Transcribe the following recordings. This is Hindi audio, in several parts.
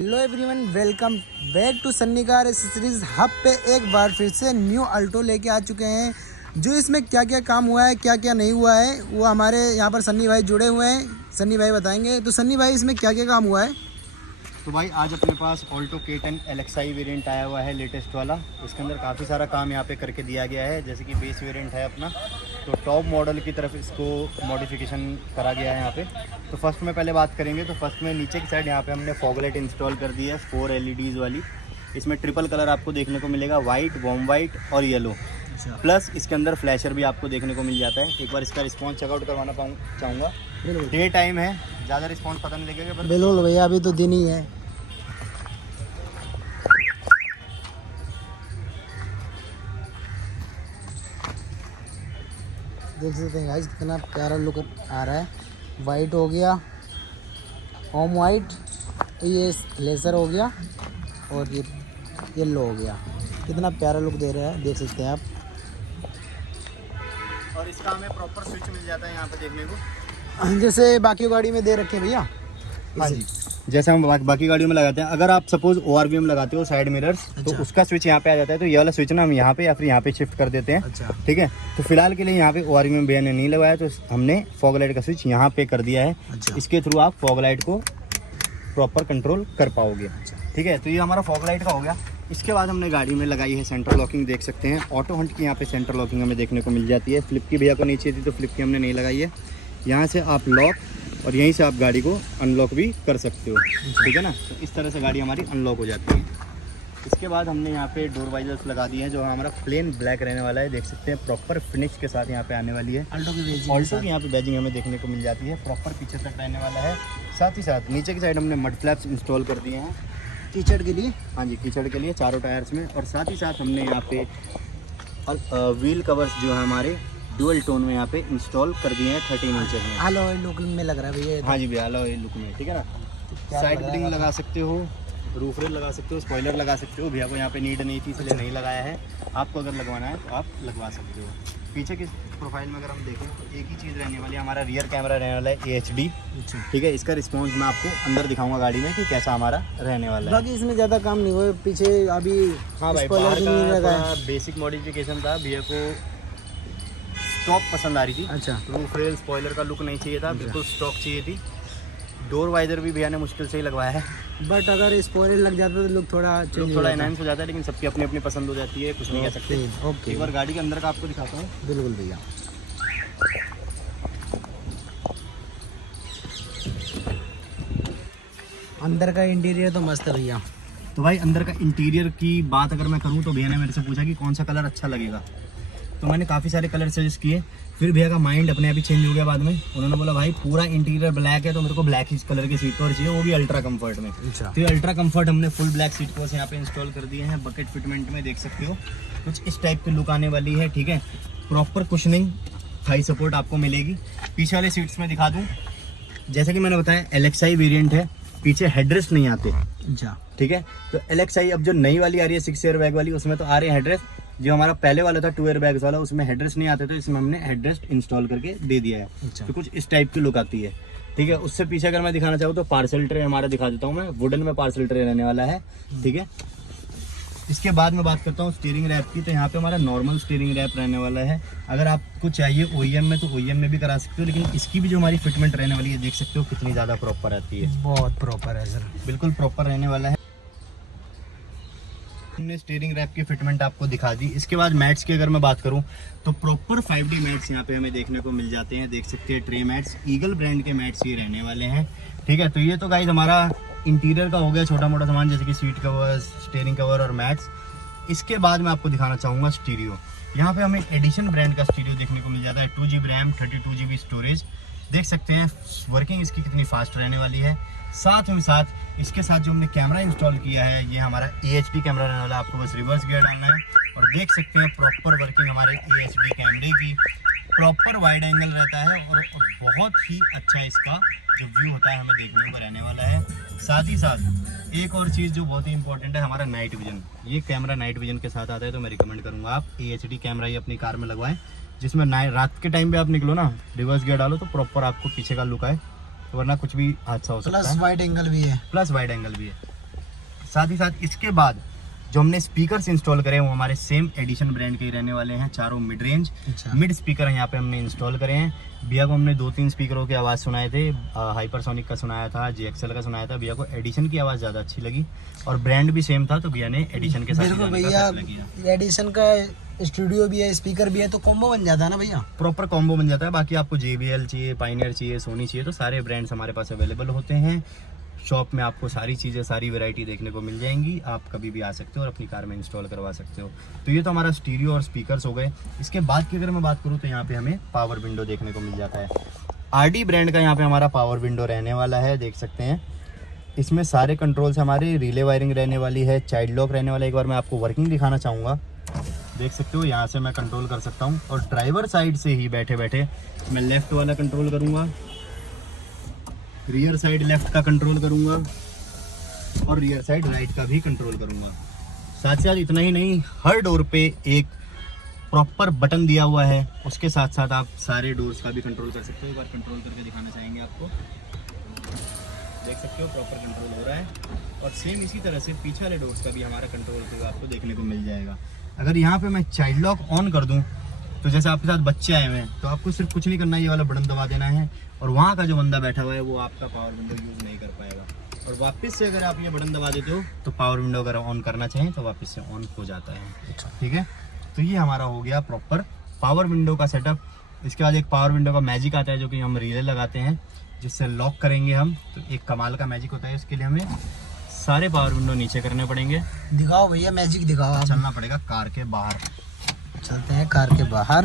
Hello everyone, welcome back to Sunny car accessories hub पे एक बार फिर से न्यू अल्टो लेके आ चुके हैं। जो इसमें क्या क्या काम हुआ है, क्या क्या नहीं हुआ है, वो हमारे यहाँ पर सन्नी भाई जुड़े हुए हैं। सन्नी भाई बताएंगे। तो सन्नी भाई, इसमें क्या क्या काम हुआ है? तो भाई आज अपने पास ऑल्टो K10 LXi वेरिएंट आया हुआ है, लेटेस्ट वाला। इसके अंदर काफ़ी सारा काम यहाँ पे करके दिया गया है। जैसे कि बेस वेरिएंट है अपना, तो टॉप मॉडल की तरफ इसको मॉडिफिकेशन करा गया है यहाँ पे। तो फर्स्ट में पहले बात करेंगे तो फर्स्ट में नीचे की साइड यहाँ पे हमने फॉग लाइट इंस्टॉल कर दी है 4 LEDs वाली। इसमें ट्रिपल कलर आपको देखने को मिलेगा, वाइट, वॉर्म वाइट और येलो। प्लस इसके अंदर फ्लैशर भी आपको देखने को मिल जाता है। एक बार इसका रिस्पॉन्स चेकआउट करवाना चाहूँगा। डे टाइम है, ज़्यादा रिस्पॉन्स पता नहीं लगेगा पर बिल्कुल भैया, अभी तो दिन ही है। देख सकते हैं गाइस, कितना प्यारा लुक आ रहा है। वाइट हो गया, होम वाइट, ये लेज़र हो गया और ये येलो हो गया। कितना प्यारा लुक दे रहा है, देख सकते हैं आप। और इसका हमें प्रॉपर स्विच मिल जाता है यहाँ पे देखने को, जैसे बाकी गाड़ी में दे रखे हैं भैया। हाँ जी, जैसे हम बाकी गाड़ियों में लगाते हैं। अगर आप सपोज ORV में लगाते हो साइड मिरर्स, तो उसका स्विच यहाँ पे आ जाता है। तो ये वाला स्विच ना हम यहाँ पे या फिर यहाँ पे शिफ्ट कर देते हैं। अच्छा। ठीक है, तो फिलहाल के लिए यहाँ पे ORV में भैया ने नहीं लगाया, तो हमने फॉग लाइट का स्विच यहाँ पे कर दिया है। अच्छा। इसके थ्रू आप फॉग लाइट को प्रॉपर कंट्रोल कर पाओगे। ठीक है, तो ये हमारा फॉग लाइट का हो गया। इसके बाद हमने गाड़ी में लगाई है सेंटर लॉकिंग, देख सकते हैं। ऑटो हंट की यहाँ पे सेंटर लॉकिंग हमें देखने को मिल जाती है। फ्लिप की भैया को नीचे थी तो फ्लिप की हमने नहीं लगाई है। यहाँ से आप लॉक और यहीं से आप गाड़ी को अनलॉक भी कर सकते हो। ठीक है ना, तो इस तरह से गाड़ी हमारी अनलॉक हो जाती है। इसके बाद हमने यहाँ पे डोर वाइजर्स लगा दिए हैं, जो हमारा प्लेन ब्लैक रहने वाला है। देख सकते हैं प्रॉपर फिनिश के साथ यहाँ पे आने वाली है। ऑल्टो की यहाँ पे बैजिंग हमें देखने को मिल जाती है, प्रॉपर पीछे तक रहने वाला है। साथ ही साथ नीचे की साइड हमने मड फ्लैप्स इंस्टॉल कर दिए हैं कीचड़ के लिए। हाँ जी, कीचड़ के लिए चारों टायर्स में। और साथ ही साथ हमने यहाँ पे व्हील कवर्स जो है हमारे डुअल टोन में यहाँ पे इंस्टॉल कर दिए हैं 13 इंचेस में। अलॉय लुक में लग रहा है भैया। हाँ जी भैया, अलॉय लुक में। ठीक है ना, साइड ग्रिल लगा सकते हो, रूफ रेल लगा सकते हो, स्पॉइलर लगा सकते हो। भैया को यहाँ पे नीड नहीं थी इसलिए नहीं लगाया है। आपको अगर लगवाना है तो आप लगवा सकते हो। पीछे की प्रोफाइल में अगर हम देखें तो एक ही चीज़ रहने वाली है, हमारा रियर कैमरा रहने वाला है HD। ठीक है, इसका रिस्पॉन्स मैं आपको अंदर दिखाऊंगा गाड़ी में कि कैसा हमारा रहने वाला है। बाकी इसमें ज़्यादा काम नहीं हुआ पीछे अभी। हाँ भाई, बाहर का बेसिक मॉडिफिकेशन था। भैया को स्टॉक पसंद आ रही थी। अच्छा। रूफ रेल स्पॉइलर का लुक नहीं चाहिए था, बिल्कुल स्टॉक चाहिए थी। डोर वाइजर भी भैया ने मुश्किल से ही लगवाया है, बट अगर स्पॉइलर लग जाता तो लुक थोड़ा एनहांस हो जाता है। लेकिन सबकी अपनी अपनी पसंद हो जाती है, कुछ नहीं कह सकते। ओके, एक बार गाड़ी के अंदर का आपको दिखाता हूँ। बिल्कुल भैया। अंदर का इंटीरियर तो मस्त है भैया। तो भाई अंदर का इंटीरियर की बात अगर मैं करूँ तो भैया ने मेरे से पूछा कि कौन सा कलर अच्छा लगेगा, तो मैंने काफ़ी सारे कलर सजेस्ट किए। फिर भैया का माइंड अपने आप ही चेंज हो गया बाद में। उन्होंने बोला भाई पूरा इंटीरियर ब्लैक है तो मेरे को ब्लैक ही कलर की सीट कवर चाहिए, वो भी अल्ट्रा कंफर्ट में। अच्छा। तो अल्ट्रा कंफर्ट हमने फुल ब्लैक सीट कवर्स यहाँ पे इंस्टॉल कर दिए हैं। बकेट फिटमेंट में देख सकते हो, कुछ इस टाइप की लुक आने वाली है। ठीक है, प्रॉपर कुशनिंग, थाई सपोर्ट आपको मिलेगी। पीछे वाले सीट्स में दिखा दूँ, जैसे कि मैंने बताया LXi वेरियंट है, पीछे हेडरेस्ट नहीं आते। अच्छा। ठीक है, तो LXi अब जो नई वाली आ रही है 6 एयर बैग वाली, उसमें तो आ रहे हैं हेडरेस्ट। जो हमारा पहले वाला था 2 एयर बैग्स वाला, उसमें हेडरेस्ट नहीं आते, तो इसमें हमने हेडरेस्ट इंस्टॉल करके दे दिया है। अच्छा। तो कुछ इस टाइप की लुक आती है। ठीक है, उससे पीछे अगर मैं दिखाना चाहूँ तो पार्सल ट्रे हमारा दिखा देता हूँ मैं। वुडन में पार्सल ट्रे रहने वाला है। ठीक है, इसके बाद मैं बात करता हूँ स्टीयरिंग रैप की। तो यहाँ पे हमारा नॉर्मल स्टीयरिंग रैप रहने वाला है। अगर आपको चाहिए OEM में तो OEM में भी करा सकते हो, लेकिन इसकी भी जो हमारी फिटमेंट रहने वाली है देख सकते हो कितनी ज़्यादा प्रॉपर आती है। बहुत प्रॉपर है सर, बिल्कुल प्रॉपर रहने वाला है। हमने स्टीयरिंग रैप की फिटमेंट आपको दिखा दी। इसके बाद मैट्स की अगर मैं बात करूं तो प्रॉपर 5D मैट्स यहाँ पे हमें देखने को मिल जाते हैं। देख सकते हैं ट्रे मैट्स, ईगल ब्रांड के मैट्स ये रहने वाले हैं। ठीक है, तो ये तो गाइस हमारा इंटीरियर का हो गया छोटा मोटा सामान, जैसे कि सीट कवर, स्टीयरिंग कवर और मैट्स। इसके बाद मैं आपको दिखाना चाहूँगा स्टीरियो। यहाँ पे हमें एडिशन ब्रांड का स्टीरियो देखने को मिल जाता है। 2GB RAM, 32GB storage. देख सकते हैं वर्किंग इसकी कितनी फास्ट रहने वाली है। साथ में साथ इसके साथ जो हमने कैमरा इंस्टॉल किया है, ये हमारा AHD कैमरा रहने वाला है। आपको बस रिवर्स गियर डालना है और देख सकते हैं प्रॉपर वर्किंग हमारे AHD कैमरे की। प्रॉपर वाइड एंगल रहता है और बहुत ही अच्छा इसका जो व्यू होता है हमें देखने को रहने वाला है। साथ ही साथ एक और चीज़ जो बहुत ही इंपॉर्टेंट है, हमारा नाइट विजन। ये कैमरा नाइट विजन के साथ आता है, तो मैं रिकमेंड करूँगा आप AHD कैमरा ही अपनी कार में लगवाएं, जिसमें रात के टाइम पे आप निकलो ना, रिवर्स गियर डालो तो प्रॉपर आपको पीछे का लुक आए, वरना कुछ भी हादसा हो सकता है। प्लस वाइड एंगल भी है। प्लस वाइड एंगल भी है। साथ ही साथ इसके बाद जो हमने स्पीकर्स इंस्टॉल करे हैं वो हमारे सेम एडिशन ब्रांड के ही रहने वाले हैं। चारों मिड रेंज अच्छा। मिड स्पीकर यहाँ पे हमने इंस्टॉल करे हैं। भैया को हमने 2-3 स्पीकरों की आवाज़ सुनाए थे, हाइपरसोनिक का सुनाया था, JXL का सुनाया था। भैया को एडिशन की आवाज़ ज़्यादा अच्छी लगी और ब्रांड भी सेम था, तो भैया ने एडिशन के साथ बिल्कुल जाने का भैया, फैसला किया। एडिशन का स्टूडियो भी है, स्पीकर भी है, तो कॉम्बो बन जाता है ना भैया। प्रॉपर कॉम्बो बन जाता है। बाकी आपको JBL चाहिए, पाइनियर चाहिए, सोनी चाहिए, तो सारे ब्रांड्स हमारे पास अवेलेबल होते हैं। शॉप में आपको सारी चीज़ें, सारी वैरायटी देखने को मिल जाएंगी। आप कभी भी आ सकते हो और अपनी कार में इंस्टॉल करवा सकते हो। तो ये तो हमारा स्टीरियो और स्पीकर्स हो गए। इसके बाद की अगर मैं बात करूँ तो यहाँ पे हमें पावर विंडो देखने को मिल जाता है। RD ब्रांड का यहाँ पे हमारा पावर विंडो रहने वाला है, देख सकते हैं। इसमें सारे कंट्रोल्स हमारे, रिले वायरिंग रहने वाली है, चाइल्ड लॉक रहने वाला है। एक बार मैं आपको वर्किंग दिखाना चाहूँगा, देख सकते हो। यहाँ से मैं कंट्रोल कर सकता हूँ और ड्राइवर साइड से ही बैठे बैठे मैं लेफ़्ट वाला कंट्रोल करूँगा, रियर साइड लेफ़्ट का कंट्रोल करूँगा और रियर साइड राइट का भी कंट्रोल करूँगा। साथ ही साथ इतना ही नहीं, हर डोर पे एक प्रॉपर बटन दिया हुआ है। उसके साथ साथ आप सारे डोर्स का भी कंट्रोल कर सकते हो। एक बार कंट्रोल करके दिखाना चाहेंगे आपको, देख सकते हो प्रॉपर कंट्रोल हो रहा है। और सेम इसी तरह से पीछे वाले डोर्स का भी हमारा कंट्रोल होते हुए आपको देखने को मिल जाएगा। अगर यहाँ पे मैं चाइल्ड लॉक ऑन कर दूँ तो जैसे आपके साथ बच्चे आए हुए हैं तो आपको सिर्फ कुछ नहीं करना, ये वाला बटन दबा देना है और वहाँ का जो बंदा बैठा हुआ है वो आपका पावर विंडो यूज़ नहीं कर पाएगा। और वापस से अगर आप ये बटन दबा देते हो तो पावर विंडो अगर ऑन करना चाहें तो वापस से ऑन हो जाता है। ठीक है, तो ये हमारा हो गया प्रॉपर पावर विंडो का सेटअप। इसके बाद एक पावर विंडो का मैजिक आता है जो कि हम रिले लगाते हैं, जिससे लॉक करेंगे हम तो एक कमाल का मैजिक होता है। उसके लिए हमें सारे पावर विंडो नीचे करने पड़ेंगे। दिखाओ भैया, मैजिक दिखाओ आप। चलना पड़ेगा कार के बाहर। चलते हैं कार के बाहर।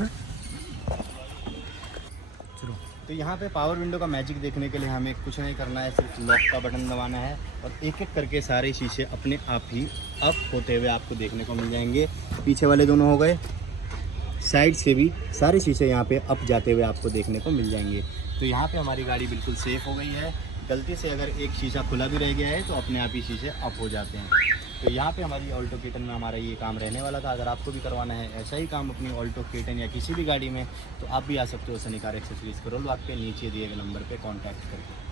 तो यहाँ पे पावर विंडो का मैजिक देखने के लिए हमें कुछ नहीं करना है, सिर्फ लॉक का बटन दबाना है और एक एक करके सारे शीशे अपने आप ही अप होते हुए आपको देखने को मिल जाएंगे। पीछे वाले दोनों हो गए, साइड से भी सारे शीशे यहाँ पे अप जाते हुए आपको देखने को मिल जाएंगे। तो यहाँ पे हमारी गाड़ी बिल्कुल सेफ़ हो गई है। गलती से अगर एक शीशा खुला भी रह गया है तो अपने आप ही शीशे अप हो जाते हैं। तो यहाँ पे हमारी ऑल्टो K10 में हमारा ये काम रहने वाला था। अगर आपको भी करवाना है ऐसा ही काम अपनी ऑल्टो K10 या किसी भी गाड़ी में तो आप भी आ सकते हो सनी कार एक्सेसरीज करोल बाग के नीचे दिए गए नंबर पे कांटेक्ट करके।